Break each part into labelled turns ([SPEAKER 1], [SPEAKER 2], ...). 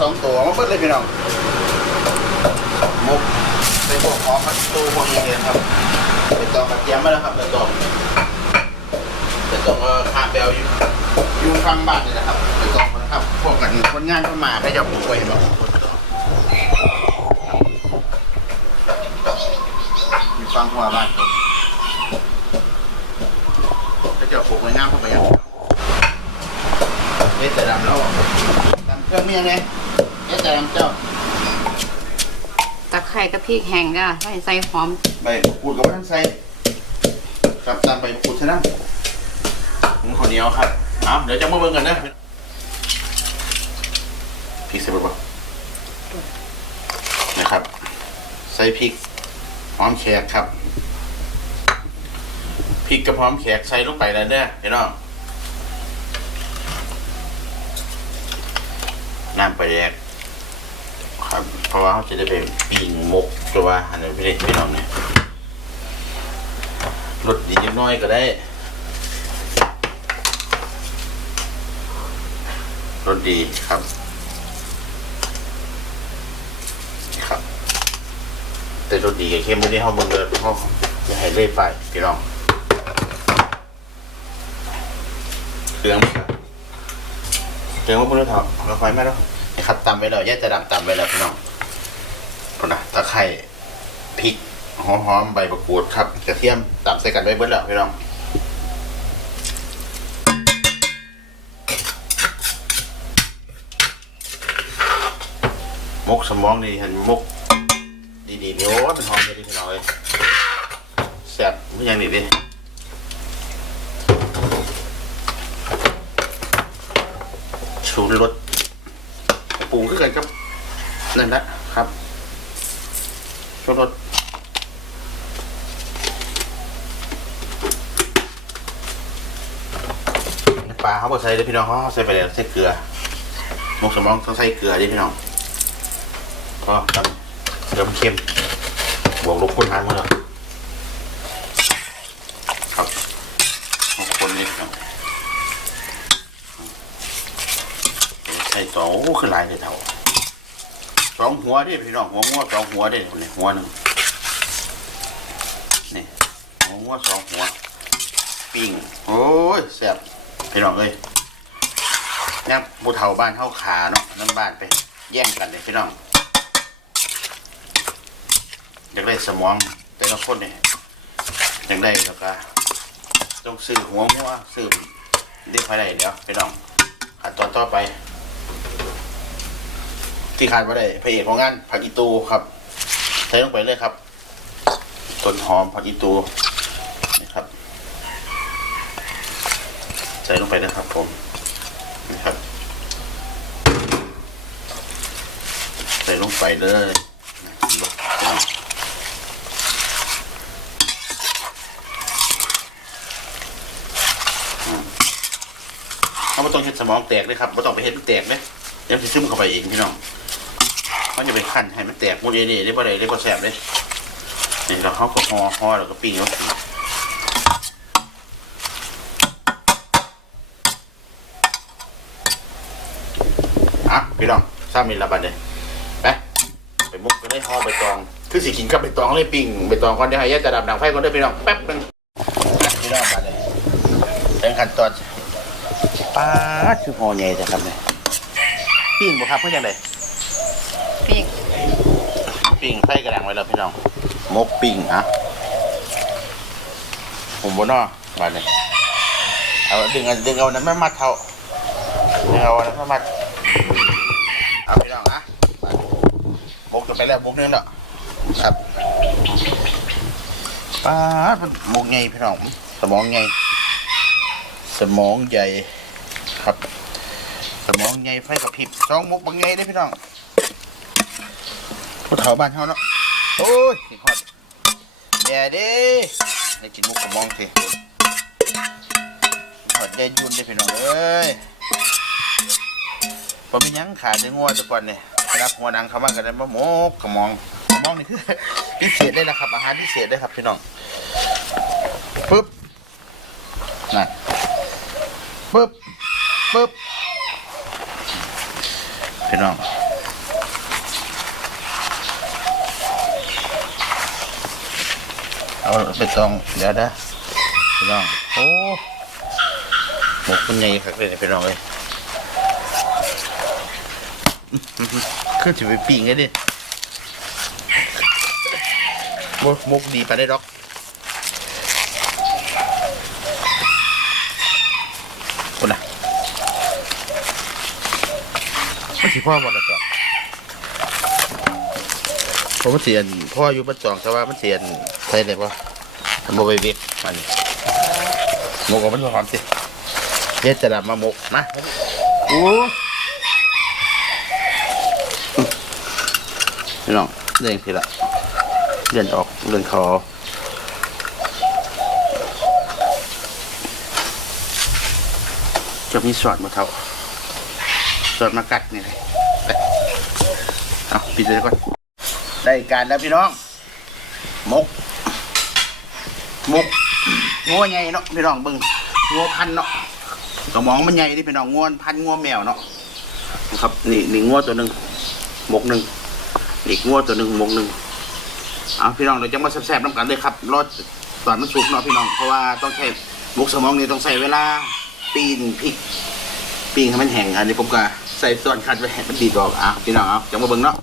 [SPEAKER 1] สองตัวมาเบิดเลยพี่น้องมกใส่พวกหอมผัดตูพวกนี้เลยครับไปตองกระเทียมมาแล้วครับไปตองไปตองก็ข้ามแบวอยู่อยู่ข้างบ้านนี่นะครับไปตองมานะครับพวกกันคนงานก็มาให้เจ้าปลูกไว้เห็นไหมมีฟังหัวบ้านผมให้เจ้าปลูกไว้งามเข้าไปยังเอ๊ะแต่ดำแล้วดำเครื่องเมียไง เอ๊ะแต่ดำเจ้า
[SPEAKER 2] ตะไคร้กับพริกแห้งจ้ะใส่ใส่หอม
[SPEAKER 1] ใบมะกรูดกับว่าท่านใส่ครับตามใบมะกรูดใช่ไหมผมขอเหนียวครับเอาเดี๋ยวจะมาเบิ่งกันนะพริกใส่ไปบ่นะครับ ใส่พริกหอมแขกครับพริกกับหอมแขกใส่ลงไปแล้วเด้อเห็นน้องน้ำไปแยกครับ เพราะว่าเขาจะได้เป็นปิ่งมกตัวอันนี้ไม่ได้พี่น้องเนี่ยรสดีจังน้อยก็ได้รสดีครับนี่ครับ แต่รสดีกับเข้มไม่ได้เข้ามึงเลยเพราะอย่าให้เล่ไปพี่น้องเครื่องเครื่องว่าพุ่งแล้วเถอะเราไฟไหม้แล้วนี่ครับตำไว้แล้วแยกจะดำตำไว้แล้วพี่น้อง ไคร้พริกหอมๆใบมะกรูดครับกระเทียมตำใส่กันไว้เบิดแล้วพี่น้องมกสมองดีเห็นมกดีๆเดี๋ยวเป็นหอมเลยดิพี่น้องเลยแซ่บไม่ยังนี่ดิชูรสปรุงคือกันครับนั่นนะครับ ชูรสปลาเขาบอใส่เลยพี่น้องเขาใส่ไปแล้วใส่เกลือหมกสมองต้องใส่เกลือดิพี่น้องก็ทำเติมเค็มบวกลบคูณหารหมดแล้วครับเอาคนนี้ครับใส่สอโอ้ขึ้นหลายเลยเท่า องหัวดิพี่น้องหัวงัวสองหัวดินี่หัวหนึ่งนี่หัวงัวสองหัวปิ้งโอ้ยแซ่บพี่น้องเอ้ยเนี่ยบูเฒ่าบ้านเท่าขาเนาะนั่นบ้านไป แย่งกันเลยพี่น้องอยากได้สมองแต่ละคนเนี่ยอยากได้แล้วก็ต้องซื้อหัวงัวซื้อได้ภายในเดี๋ยวพี่น้องขั้นตอนต่อไป ที่ขาดว่าได้พระเอกของงานผักอีตูครับใส่ลงไปเลยครับต้นหอมผักอีตูนี่ครับ ใส่ลงไปนะครับผมนี่ครับ ใส่ลงไปเลยเขาไม่ต้องเห็ดสมองแตกเลยครับไม่ต้องไปเห็ดมันแตกเลย เดี๋ยวสิซึมเข้าไปเองพี่น้องเขาจะไปขั้นให้มันแตกหมดเลยนี่ได้บ่ได้ได้บ่แสบเลยนี่เราเขาก็ห่อห่อแล้วก็ปิ้งแล้วอะพี่น้องทราบมีระบาดเลยไปไปมุกไปได้ห่อใบตองคือสิกินกับใบตองเลยปิ้งใบตองก่อนเดี๋ยวให้ยายจะดับดังไฟก่อนเด้อพี่น้องแป๊บหนึงอะพี่น้องมาเลยเป็นขั้นตอนป้าคือห่อใหญ่แต่ครับเนี่ย ปิ้งบ่ครับเพื่อยังไง
[SPEAKER 2] พริก
[SPEAKER 1] ปิ้งไฟกระดังไว้แล้วพี่น้องมกปิ้งอะผมบนนอมาเลยเอาดึงเอาดึงเอานั้นไม่มัดเท่าดึงเอานั้นไม่มัดเอาพี่น้องอะมาบกจะไปแล้วบกนึงแล้วครับป้าดมันมกใหญ่พี่น้องสมองใหญ่สมองใหญ่ครับ สมองใหญ่ไฟกับพริบสองมุกบางใหญ่เลยพี่น้องผู้เฒ่าบ้านเฮาเนาะโอ้ยนี่ฮอดแย่เด้ได้กินมุกกระมองสิฮอดแย่ยุ่นได้พี่น้องเอ้ยบ่มีหยังขาดในงัวจักวันนี่รับหัวหนังเข้ามากันได้บ่หมกกระมองกระมองนี่คือพิเศษได้ละครับ อาหารพิเศษได้ครับพี่น้องปึ๊บนั่นปึ๊บปึ๊บ พี่น้องเอาไปตองเดี๋ยวนะพี่น้องโอ้หมกคุณใหญ่ครับเลยพี่น้องเลยอื้อหือคือจะไปปิ้งไงดิมกมกดีไปได้ดอก คนน่ะมันสิ พ่อมดแล้วจ้ะเพราะมันเสียนพ่ออยู่บ้านจองแต่ว่ามันเสียนใช่เลยป่ะมันโมไปเวกอันนี้มกกับมันหอมสิเดี๋ยวจะดับมามกมาโอ้พี่น้องเรื่องทีละเลื่อนออกเลื่อนคอจะมีสอดมาเท่าสอดมากัดนี่เลย ปิดเลยก่อน ได้การแล้วพี่น้อง มก มกงัวใหญ่เนาะพี่น้องเบึงงัวพันเนาะกระมองมันใหญ่ดิพี่น้องงัวพันงัวแมวเนาะครับ นี่นี่งัวตัวหนึ่งมกหนึ่งอีกงัวตัวหนึ่งมกหนึ่งเอาพี่น้องเราจะมาแซ่บๆน้ำกันเลยครับรอตอนมันสุกเนาะพี่น้องเพราะว่าต้องใช้มกสมองนี่ต้องใส่เวลาปีนพริกปิ้งให้มันแห้งอันนี้ผมก็ใส่ส่วนคัดไว้ให้มันดีดออกอะพี่น้องเอาจังมาเบิ่งเนาะ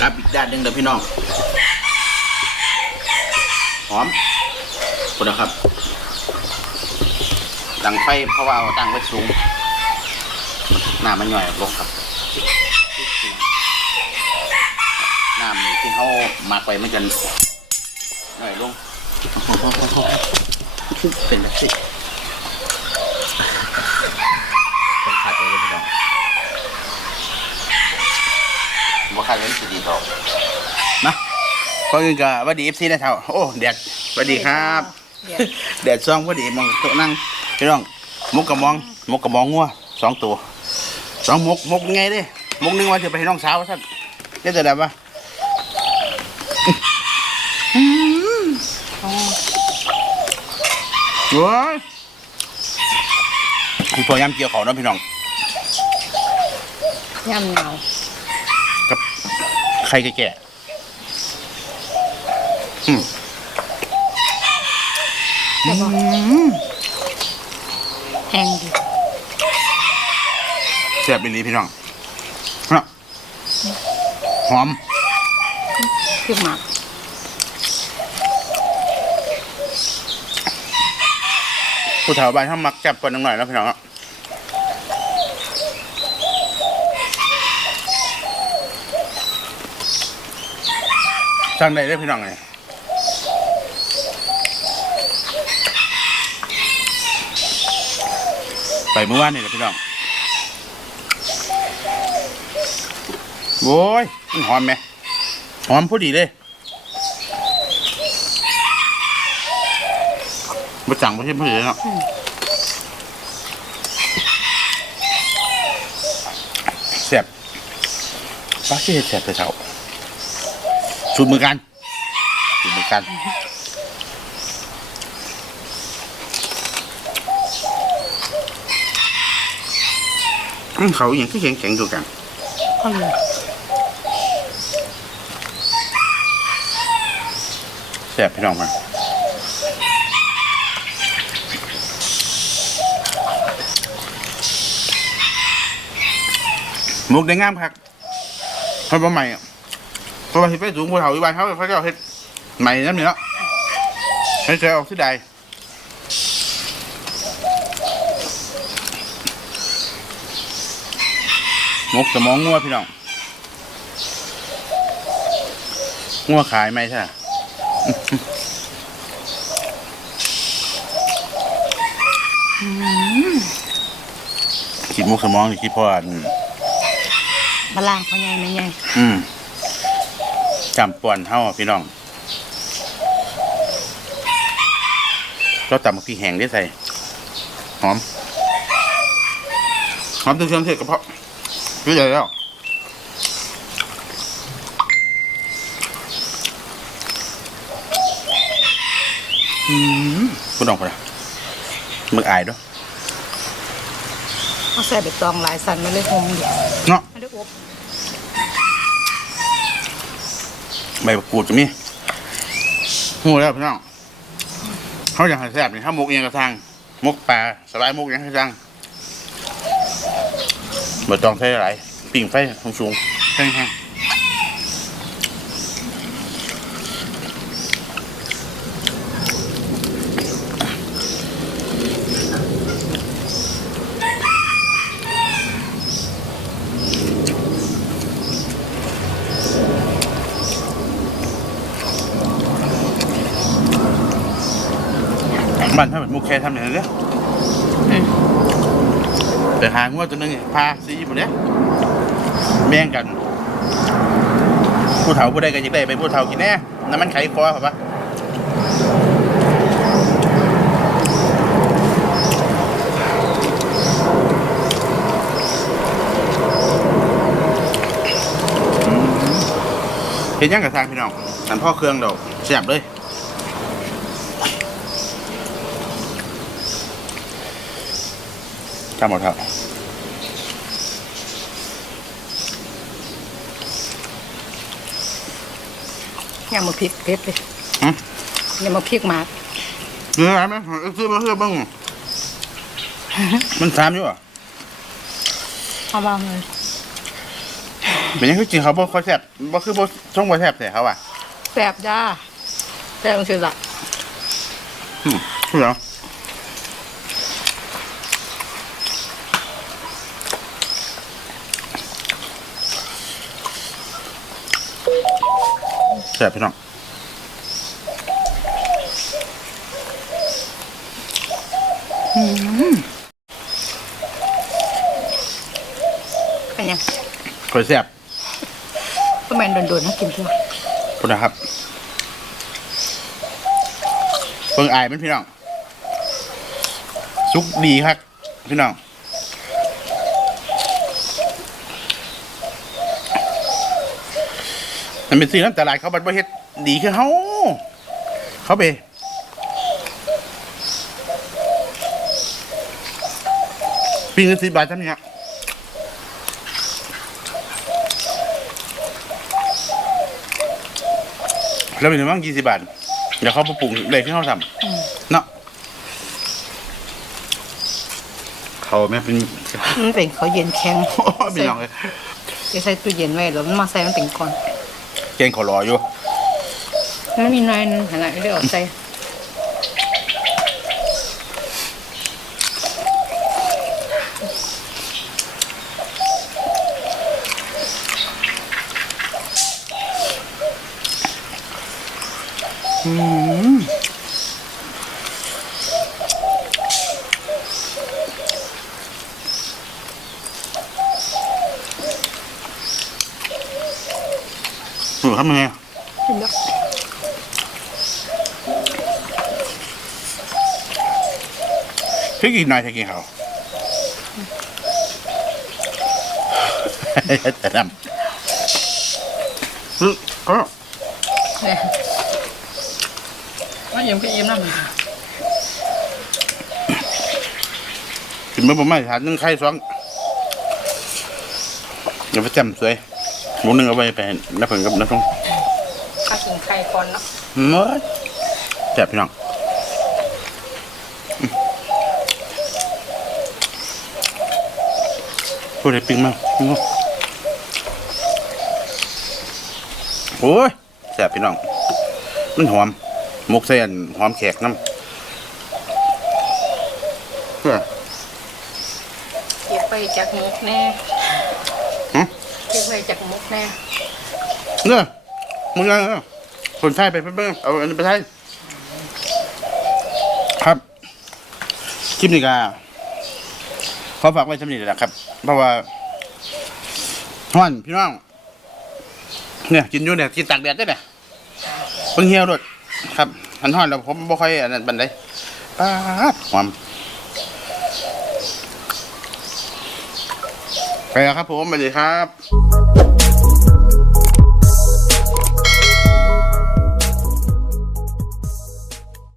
[SPEAKER 1] กลับอีกด้านหนึงเด้อพี่น้องหอมคนนะครับดังไฟเพราะว่าเอาตั้งไว้สูงน้ำมันหน่อยลงครับน้ำที่เขาหมักไว้มันจะหน่อยลงเป็นแบบนี้ ต้องขัดเลยพี่น้อง บ่ขัดเลยสิดีดอกนะก็คือกับวัดดีเอฟซีนะเท่าโอ้แดดสวัสดีครับแดดซองพอดีมองโต๊ะนั่งพี่น้องมกกระมองมกกระมองงัวสองตัวสองมกมกไงเด้มกหนึงว่าจะไปให้น้องสาวท่านเดี๋ยวจะได้ปะโว้ยพี่พอยำเกี่ยวเขาเนาะพี่น้อง
[SPEAKER 2] ย่ำเหนา
[SPEAKER 1] กับ ใครแก่ๆอืม
[SPEAKER 2] แห้งดี
[SPEAKER 1] แซ่บเป็นลีพี่น้องเนาะหอม
[SPEAKER 2] คือหมัก
[SPEAKER 1] ผู้แถวบ้านเขามักจับกันหน่อยแล้วพี่น้องเนาะ สั่งได้เลยพี่น้องเลยไปเมื่อวานนี่แหละพี่น้องโว้ยมันหอมไหมหอมพอดีเลยมาจังมาที่พอดีเลยเนาะแซ่บป้าที่เห็ดแซ่บไปเช้า สูตรมือกันสูตรมือกันอืมเขาอย่างที่แข็งแข็งๆตัวกัน
[SPEAKER 2] ข้าวเหนียว
[SPEAKER 1] แซ่บพี่น้องมามุกได้งามครับเพราะว่าใหม่อะ เพราะว่าเห็ดไปสูงภูเขาอีกบ้านเขาเขาจะเอาเห็ดใหม่นั่นนี่เนาะให้เคยออกที่ใดมกสมองงัวพี่น้องงัวขายไหมใช่คิดมุกสมองนี่คิดพ่ออัน
[SPEAKER 2] บะล่างเขาใหญ่ไหมใหญ่
[SPEAKER 1] อืม จำป่วนเฮาอะพี่น้องก็ตำบักพริกแห้งได้ใส่หอมหอมถึงเครื่องเทศกระเพาะรู้ใจแล้วอืมคุณน้องพอนะมึกอายด้วย
[SPEAKER 2] เอาใส่ใบตองหลายสันมาเลยหอมดิ
[SPEAKER 1] เนาะ
[SPEAKER 2] ไม่ได้อบ
[SPEAKER 1] ใบมะกรูดจะมีหูแล้วพี่น้องเขาอยากให้แซ่บนี่ถ้ามุกเอียงกระทังมุกปลาสลายมุกเอียังกระซังเบอร์ตองใส่หลายปิ่งไฟสูงๆแห้งๆ บ้านถ้าเป็นมุกแค่ทำอย่างนี้นเด้อ
[SPEAKER 2] อืม
[SPEAKER 1] แต่หางว่าตัวหนึงพาซีหมดเนี้ยแม่งกัน ผู้เฒ่าผู้ใดกันยังได้ไปผู้เฒ่ากินแน่น้ำมันไข่ฟอครับปะเห็นยังกับทางพี่น้องสันพ่อเครื่องดอกเสียบเลย ทำหมดครับ
[SPEAKER 2] อย่ามาพริกเผ็ดเลย
[SPEAKER 1] หืม
[SPEAKER 2] อย่ามาพริกหมาก
[SPEAKER 1] เนื้อไหมซื้อมาเพื่อบ้างมันสามอยู่อะ
[SPEAKER 2] เอาบ้างเลย
[SPEAKER 1] เป็นยังคือจริงเขาบ่ค่อยแซ่บบ่คือบ่ช่องบ่แซ่บแต่เขาอะ
[SPEAKER 2] แซ่บจ้าแซ่บสุดละ
[SPEAKER 1] อืมเหรอ ซ่บพี่น้อง
[SPEAKER 2] เป็นยัง
[SPEAKER 1] ค่อยแซ่บ
[SPEAKER 2] ก็แมนโดนๆให้กินทั่ว
[SPEAKER 1] พุ่นนะครับเบิ่งอายมันพี่น้อง สุกดีครับพี่น้อง มันเป็นสิ่งนั้นแต่หลายเขาบัดบ่เฮ็ดดีคือเฮาเขาไปปีนึงสิบบาททำเนี่ยแล้วเป็นมั่งยี่สิบบาท เดี๋ยวเขาไปปรุงเลยที่เขาทำเนาะเขาแม่เป็น
[SPEAKER 2] มันเป็นเขาวเย็นแข็ง
[SPEAKER 1] โอ้ยพี่น้องเลย
[SPEAKER 2] จะใส่ตู้เย็นไว้แล้วมันมาใส่มันเป็นก้อน
[SPEAKER 1] เกณฑ์เขารออยู่
[SPEAKER 2] แล้วมีน้อยนึงขนาดไม่ได้เอาใส่
[SPEAKER 1] หนูทำยังไง
[SPEAKER 2] กินแล้ว
[SPEAKER 1] กินหน่อยพี่กินเขาแต่ดำคือก็
[SPEAKER 2] เนี่ยว่ายังพี่ยิ้มนั่น
[SPEAKER 1] กินมาประมาณฐานหนึ่งไข่สองเดี๋ยวไปจำสวยหมูหนึ่งเอาไปไปน้ำผึ้งกับน้ำส้ม
[SPEAKER 2] ข้ากินไข่ก่อนเนาะ
[SPEAKER 1] เมื่อแซ่บพี่น้องอืม พูดให้ปิ้งมากปิ้งมากโอ้ยแซ่บพี่น้อง มันหอมหมกเส้นหอมแขกน้ำเพื่อ
[SPEAKER 2] เก็บไปจากมุกแน่
[SPEAKER 1] หึ
[SPEAKER 2] เก็บไปจากมุกแน่
[SPEAKER 1] เนี่ยมึงยังเออคนไทยไปเพิ่มเอาอันนี้ไปไทยครับคลิปนี้ก็ ขอฝากไว้สำนีแหละครับ เพราะว่าท้อนพี่น้อง เนี่ยกินอยู่เนี่ยกินตากแดดได้ไหมเพิ่งเหี่ยวรดครับหันท้อนแล้วผมบ่ค่อยอันนั้นบันไดป้าหอมไปแล้วครับผมไปเลยครับ